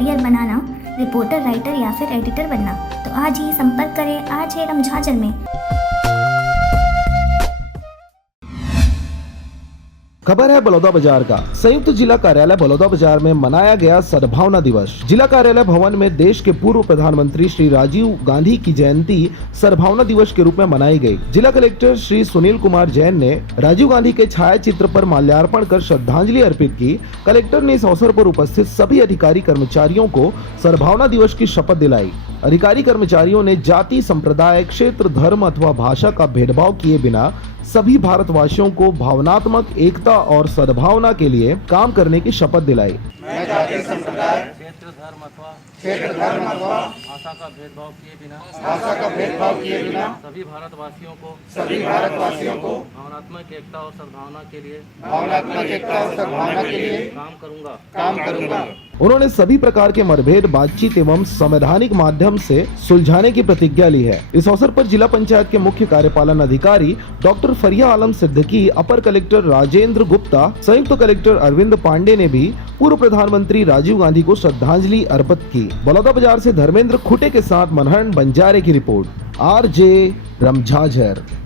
Career बनाना, reporter, writer या फिर editor बनना, तो आज ही संपर्क करें आज है रमझाझर में। खबर है बलौदा बाजार का। संयुक्त जिला कार्यालय बलौदा बाजार में मनाया गया सद्भावना दिवस। जिला कार्यालय भवन में देश के पूर्व प्रधानमंत्री श्री राजीव गांधी की जयंती सद्भावना दिवस के रूप में मनाई गई। जिला कलेक्टर श्री सुनील कुमार जैन ने राजीव गांधी के छायाचित्र पर माल्यार्पण कर श्रद्धांजलि अर्पित की। कलेक्टर ने इस अवसर पर उपस्थित सभी अधिकारी कर्मचारियों को सद्भावना दिवस की शपथ दिलाई। अधिकारी कर्मचारियों ने जाति, संप्रदाय, क्षेत्र, धर्म अथवा भाषा का भेदभाव किए बिना सभी भारतवासियों को भावनात्मक एकता और सद्भावना के लिए काम करने की शपथ दिलाई। मैं जाति, संप्रदाय, क्षेत्र धर्म अथवा भाषा का भेदभाव किए बिना सभी भारतवासियों को भावनात्मक एकता और सद्भावना के लिए काम करूंगा। उन्होंने सभी प्रकार के मतभेद बातचीत एवं संवैधानिक माध्यम से सुलझाने की प्रतिज्ञा ली है। इस अवसर पर जिला पंचायत के मुख्य कार्यपालन अधिकारी डॉक्टर फरिया आलम सिद्दीकी, अपर कलेक्टर राजेंद्र गुप्ता, संयुक्त कलेक्टर अरविंद पांडे ने भी पूर्व प्रधानमंत्री राजीव गांधी को श्रद्धांजलि अर्पित की। बलौदा बाजार से धर्मेंद्र खुटे के साथ मनहर बंजारे की रिपोर्ट। RJ रमझाझर।